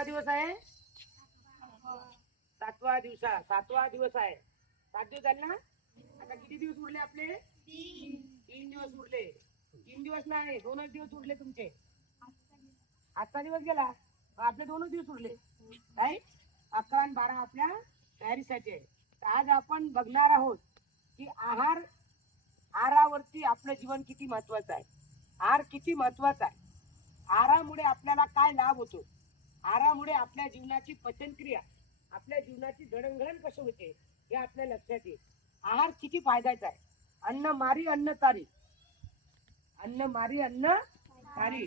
कोणता दिवस आहे? सातवा दिवसा सातवा दिवस आहे. सात दिवस झाले ना? आता किती दिवस उरले आपले? तीन दिवस उरले. तीन दिवस नाही दोनच दिवस उरले तुमचे. आजचा दिवस गेला. मग आपले दोनच दिवस उरले. काय अकरा आणि बारा आपल्या तयारीसाठी आहे. तर आज आपण बघणार आहोत की आहार आहारावरती आपलं जीवन किती महत्वाचं आहे. आहार किती महत्त्वाचा आहे. आहारामुळे आपल्याला काय लाभ होतो? आहारामुळे आपल्या जीवनाची पचनक्रिया आपल्या जीवनाची जडणघडण कशी होते हे आपल्या लक्षात येईल. आहार किती फायद्याचा आहे? अन्न मारी अन्न तारी. अन्न मारी अन्न तारी.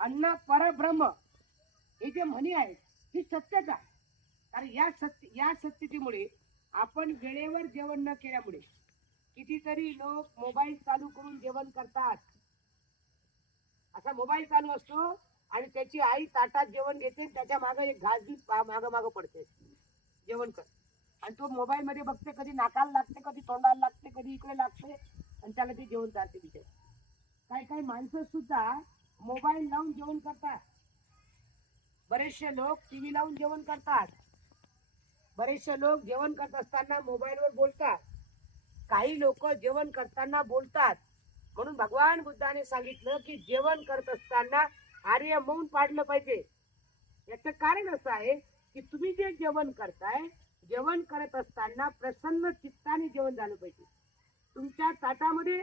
अन्न परब्रह्म. हे जे म्हणी आहेत ही सत्यच आहे. कारण या सत्य या सत्यतेमुळे आपण वेळेवर जेवण न केल्यामुळे कितीतरी लोक मोबाईल चालू करून जेवण करतात. असा मोबाईल चालू असतो आणि त्याची आई ताटात जेवण घेते त्याच्यामागे एक घास मागं मागं पडते. जेवण कर. आणि तो मोबाईल मध्ये बघते कधी नाकाला लागते कधी तोंडाला लागते कधी इकडे लागते आणि त्याला ते जेवण चालते बिचार. काही काही माणसं सुद्धा मोबाईल लावून जेवण करतात. बरेचसे लोक टीव्ही लावून जेवण करतात. बरेचसे लोक जेवण करत असताना मोबाईलवर बोलतात. काही लोक जेवण करताना बोलतात. म्हणून भगवान बुद्धाने सांगितलं की जेवण करत असताना आर्य मौन पाडलं पाहिजे. याचं कारण असं आहे की तुम्ही जे जेवण करताय जेवण करत असताना प्रसन्न चित्ताने जेवण झालं पाहिजे. तुमच्या ताटामध्ये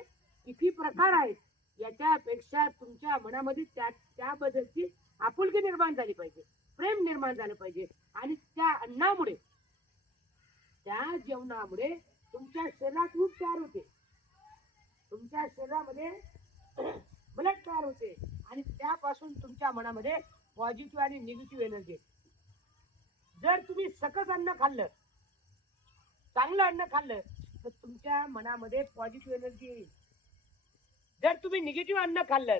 किती प्रकार आहेत याच्यापेक्षा तुमच्या मनामध्ये त्या त्याबद्दलची आपुलकी निर्माण झाली पाहिजे प्रेम निर्माण झालं पाहिजे आणि त्या अन्नामुळे त्या जेवणामुळे तुमच्या शरीरात खूप तयार होते. तुमच्या शरीरामध्ये ब्लड तयार होते. आणि त्यापासून तुमच्या मनामध्ये पॉझिटिव्ह आणि निगेटिव्ह एनर्जी जर तुम्ही सकस अन्न खाल्लं चांगलं अन्न खाल्लं तर तुमच्या मनामध्ये पॉझिटिव्ह एनर्जी येईल. जर तुम्ही निगेटिव्ह अन्न खाल्लं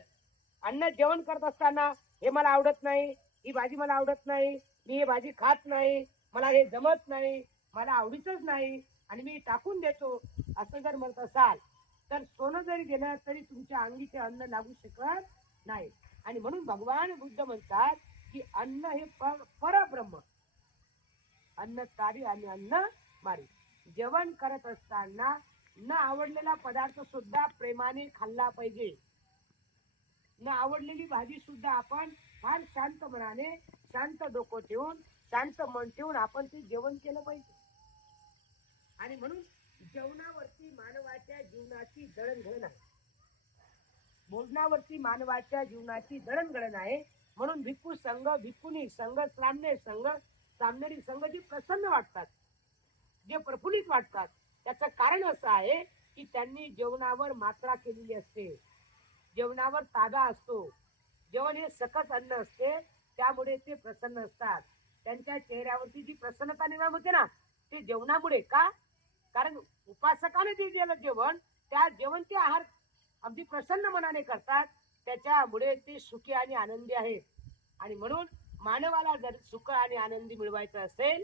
अन्न जेवण करत असताना हे मला आवडत नाही ही भाजी मला आवडत नाही मी ही भाजी खात नाही मला हे जमत नाही मला आवडीचंच नाही आणि मी टाकून देतो असं जर म्हणत असाल तर सोनं जरी गेलं तरी तुमच्या अंगी ते अन्न लागू शकत नाही. आणि म्हणून भगवान बुद्ध म्हणतात की अन्न हे पर- परब्रह्म. अन्न तारी आणि अन्न मारी. जेवण करत असताना न आवडलेला पदार्थ सुद्धा प्रेमाने खाल्ला पाहिजे. न आवडलेली भाजी सुद्धा आपण फार शांत मनाने शांत डोकं ठेवून शांत मन ठेवून आपण ते जेवण केलं पाहिजे. आणि म्हणून जेवणावरती मानवाच्या जीवनाची जडणघडण आहे. भोजनावरती मानवाच्या जीवनाची जडणघडण आहे. म्हणून भिक्खू संघ भिक्खुनी संघ सामने संघ सामनेरी संघ जी प्रसन्न वाटतात जे प्रफुल्लित वाटतात. त्याचं कारण असं आहे की त्यांनी जेवणावर मात्रा केलेली असते. जेवणावर ताबा असतो. जेवण हे सकस अन्न असते. त्यामुळे ते प्रसन्न असतात. त्यांच्या चेहऱ्यावरती जी प्रसन्नता निर्माण होते ना ते जेवणामुळे का? कारण उपासकाने दिलेलं जेवण त्या जेवण ते आहार अगदी प्रसन्न मनाने करतात. त्याच्यामुळे ते सुखी आणि आनंदी आहेत आणि म्हणून मानवाला जर सुख आणि आनंदी मिळवायचं असेल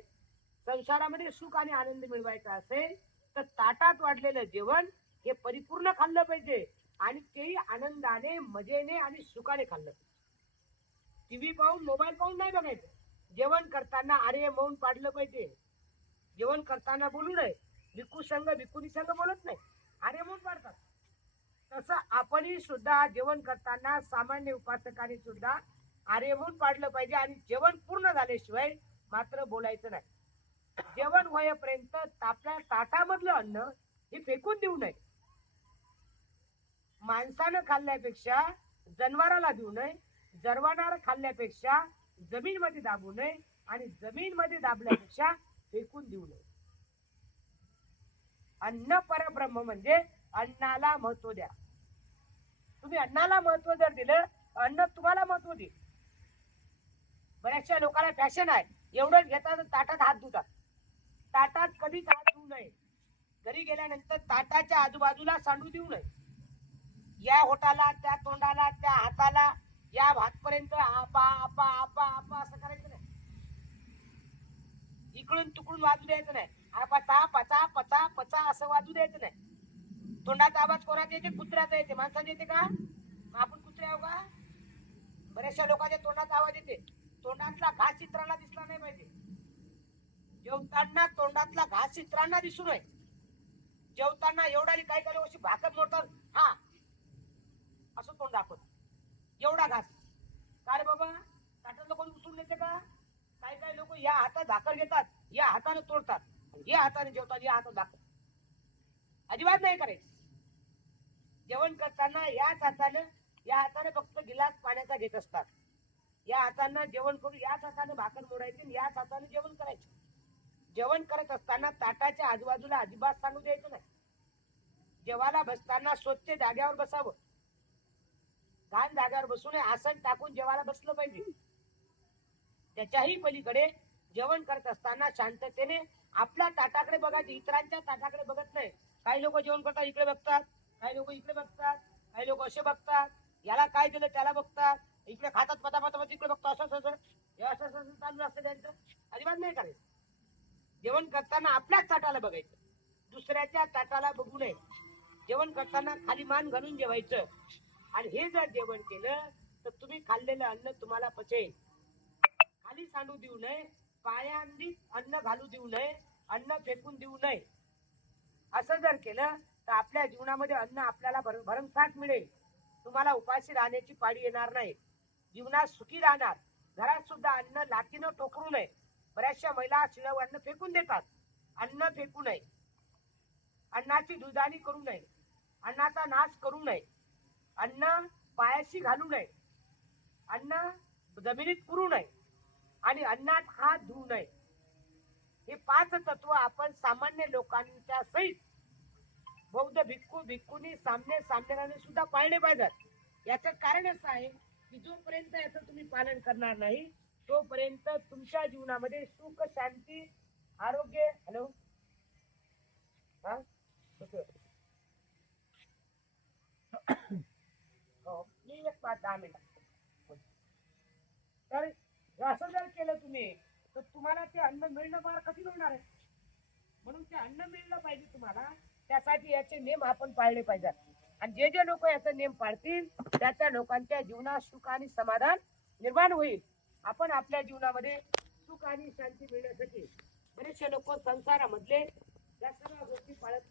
संसारामध्ये सुख आणि आनंद मिळवायचा असेल तर ताटात वाढलेलं जेवण हे परिपूर्ण खाल्लं पाहिजे आणि तेही आनंदाने मजेने आणि सुखाने खाल्लं टीव्ही पाहून मोबाईल पाहून नाही बघायचं. जेवण करताना आर्य मौन पाडलं पाहिजे. जेवण करताना बोलू नये. भिक्खू संघ भिक्खुनी संघ बोलत नाही. आर्य म्हणून पाडतात. तसं आपणही सुद्धा जेवण करताना सामान्य उपासकाने सुद्धा आर्यमून पाडलं पाहिजे आणि जेवण पूर्ण झाल्याशिवाय मात्र बोलायचं नाही. जेवण होईपर्यंत आपल्या ताटामधलं अन्न हे फेकून देऊ नये. माणसानं खाल्ल्यापेक्षा जनावराला देऊ नये. जरवानार खाल्ल्यापेक्षा जमीन मध्ये दाबू नये आणि जमीन मध्ये दाबल्यापेक्षा फेकून देऊ नये. अन्न परब्रह्म म्हणजे अन्नाला महत्त्व द्या. तुम्ही अन्नाला महत्त्व जर दिलं अन्न तुम्हाला महत्त्व देईल. बऱ्याचशा लोकांना फॅशन आहे. एवढंच घेतात ताटात हात धुतात. ताटात कधीच हात धुवू नये. घरी गेल्यानंतर ताटाच्या आजूबाजूला सांडू देऊ नये. या होटाला त्या तोंडाला त्या हाताला या भातपर्यंत आपा आपा आपा आपा असं करायचं नाही. इकडून तिकडून वाजू द्यायचं नाही. हा पचा पचा पचा पचा असं वाजू द्यायचं नाही. तोंडाचा आवाज कोणाचा येते? कुत्र्याचा येते. माणसाचा येते का? आपण कुत्रे आहो का? बऱ्याचशा लोकांच्या तोंडाचा आवाज येते. तोंडातला घास चित्रांना दिसला नाही पाहिजे. जेवताना तोंडातला घास चित्रांना दिसू नये. जेवताना एवढा काही काही अशी भाकर मोडतात. हा. असं तोंड दाखवत एवढा घास. काय बाबा? ताटातलं कोणी उचलून येते का? काही काही लोक या हातात भाकर घेतात. या हाताने तोडतात. म्हणजे या हाताने जेवता या हातात दाखव. अजिबात नाही करायचं. जेवण करताना याच हाताने या हाताने फक्त गिलास पाण्याचा घेत असतात. या हाताने जेवण करून याच हाताने भाकर मोडायची याच हाताने जेवण करायचं. जेवण करत असताना ताटाच्या आजूबाजूला अजिबात सांगू द्यायचं नाही. जेवायला बसताना स्वच्छ जाग्यावर बसावं. घाण जाग्यावर बसू नये आसन टाकून जेवायला बसलं पाहिजे. त्याच्याही पलीकडे जेवण करत असताना शांततेने आपल्या ताटाकडे बघायचे इतरांच्या ताटाकडे बघत नाही. काही लोक जेवण करतात इकडे बघतात. काही लोक इकडे बघतात. काही लोक असे बघतात. याला काय दिलं त्याला बघतात. इकडे खातात पता इकडे बघतो असं असं. हे असं असं असं चालू असतं त्यांचं. अजिबात नाही करायचं. जेवण करताना आपल्याच ताटाला बघायचं. दुसऱ्याच्या ताटाला बघू नये. जेवण करताना खाली मान घालून जेवायचं. आणि हे जर जेवण केलं तर तुम्ही खाल्लेलं अन्न तुम्हाला पचेल. खाली सांडू देऊ नये. पायांनी अन्न घालू देऊ नये अन्न फेकून देऊ नये. असं जर केलं तर आपल्या जीवनामध्ये अन्न आपल्याला भर भरमसाठ मिळेल. तुम्हाला उपाशी राहण्याची पाळी येणार नाही. जीवनात सुखी राहणार. घरात सुद्धा अन्न लाकीनं टोकरू नये. बऱ्याचशा महिला शिळव अन्न फेकून देतात. अन्न फेकू नये. अन्नाची दुधानी करू नये. अन्नाचा नाश करू नये. अन्न पायाशी घालू नये. अन्न जमिनीत पुरू नये. आणि अन्नात हात धुवू नये. हे पाच तत्व आपण सामान्य लोकांच्या सहित बौद्ध भिक्खू भिक्खूनी सामने सामने सुद्धा पाळले पाहिजेत. याचं कारण असं आहे की जोपर्यंत याचं तुम्ही पालन करणार नाही तोपर्यंत तुमच्या जीवनामध्ये सुख शांती आरोग्य हॅलो? हा? हो, मी एक पाच दहा मिनिट. तर असं जर केलं तुम्ही तर तुम्हाला ते अन्न मिळणं फार कठीण होणार आहे. म्हणून ते अन्न मिळलं पाहिजे तुम्हाला त्यासाठी याचे नियम आपण पाळले पाहिजेत. आणि जे जे लोक याचा नियम पाळतील त्या त्या लोकांच्या जीवनात सुख आणि समाधान निर्माण होईल. आपण आपल्या जीवनामध्ये सुख आणि शांती मिळण्यासाठी बरेचसे लोक संसारामधले या सर्व गोष्टी पाळत